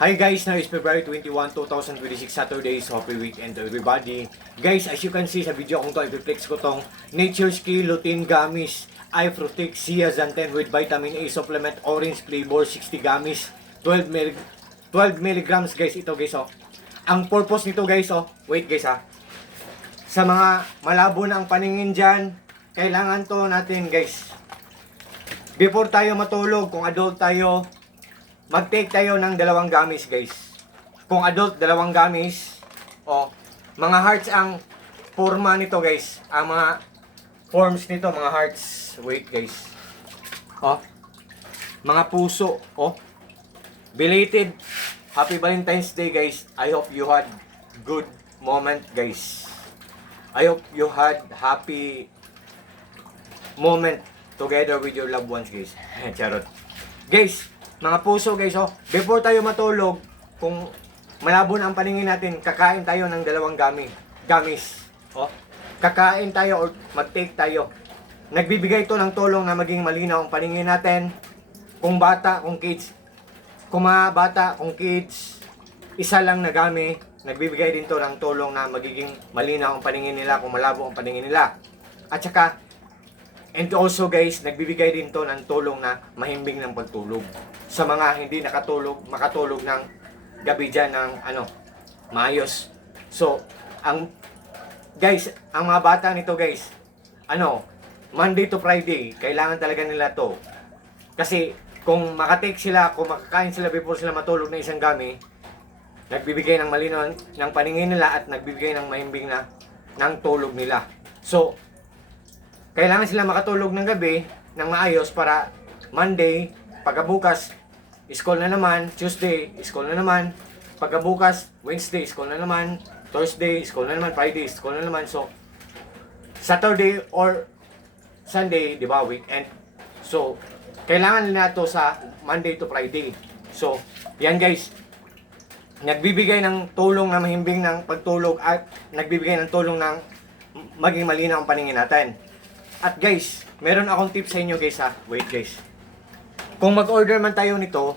Hi guys, now is February 21, 2026, Saturday, so happy weekend to everybody. Guys, as you can see sa video kong to, i-flex ko tong Nature's Key Lutein Gummies iFructic Zeaxanthin with vitamin A supplement, orange flavor, 60 gummies, 12 milligrams guys, ito guys oh. Ang purpose nito guys oh, wait guys ha. Sa mga malabo na ang paningin dyan, kailangan to natin guys. Before tayo matulog, kung adult tayo, mag-take tayo ng dalawang gummies guys. Kung adult, dalawang gummies. O, mga hearts ang forma nito guys. Ang mga forms nito, mga hearts. Wait guys. O, mga puso. O, belated Happy Valentine's Day guys. I hope you had good moment guys. I hope you had happy moment together with your loved ones guys. Charot. Guys, mga puso guys, oh, before tayo matulog, kung malabo na ang paningin natin, kakain tayo ng dalawang gummies. Oh, kakain tayo or mag-take tayo. Nagbibigay ito ng tulong na maging malinaw ang paningin natin. Kung bata, kung kids, kung mga bata, kung kids, isa lang na gummy, nagbibigay din to ng tulong na magiging malinaw ang paningin nila, kung malabo ang paningin nila. At saka, and also guys, nagbibigay din to ng tulong na mahimbing ng pagtulog. Sa mga hindi makatulog ng gabi dyan ng maayos. So, ang mga bata nito guys, Monday to Friday, kailangan talaga nila to. Kasi, kung makatake sila, kung makakain sila before sila matulog na isang gummy, nagbibigay ng malinaw ng paningin nila at nagbibigay ng mahimbing na ng tulog nila. So, kailangan sila makatulog ng gabi ng maayos para Monday, pagkabukas, school na naman, Tuesday, school na naman, pagkabukas, Wednesday, school na naman, Thursday, school na naman, Friday, school na naman. So, Saturday or Sunday, di ba, weekend. So, kailangan nila ito sa Monday to Friday. So, yan guys, nagbibigay ng tulong na mahimbing ng pagtulog at nagbibigay ng tulong ng maging malinaw ang paningin natin. At guys, meron akong tip sa inyo guys ha. Wait guys. Kung mag-order man tayo nito,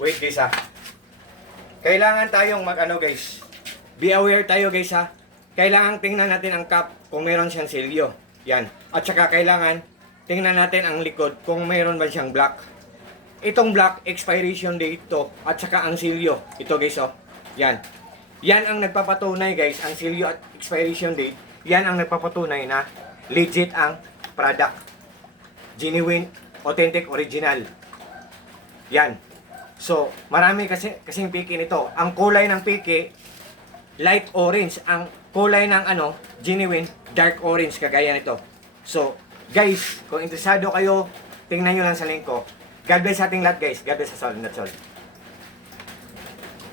wait guys ha. Kailangan tayong guys. Be aware tayo guys ha. Kailangan tingnan natin ang cup kung meron siyang silyo. Yan. At saka kailangan tingnan natin ang likod kung meron ba siyang black. Itong black, expiration date to. At saka ang silyo. Ito guys oh. Yan. Yan ang nagpapatunay guys. Ang silyo at expiration date. Yan ang nagpapatunay na legit ang product. Genuine, authentic, original. Yan. So, marami kasing piki nito. Ang kulay ng piki, light orange. Ang kulay ng genuine, dark orange, kagaya nito. So, guys, kung interesado kayo, tingnan nyo lang sa link ko. God bless sa ating lahat guys. God bless us all. That's all.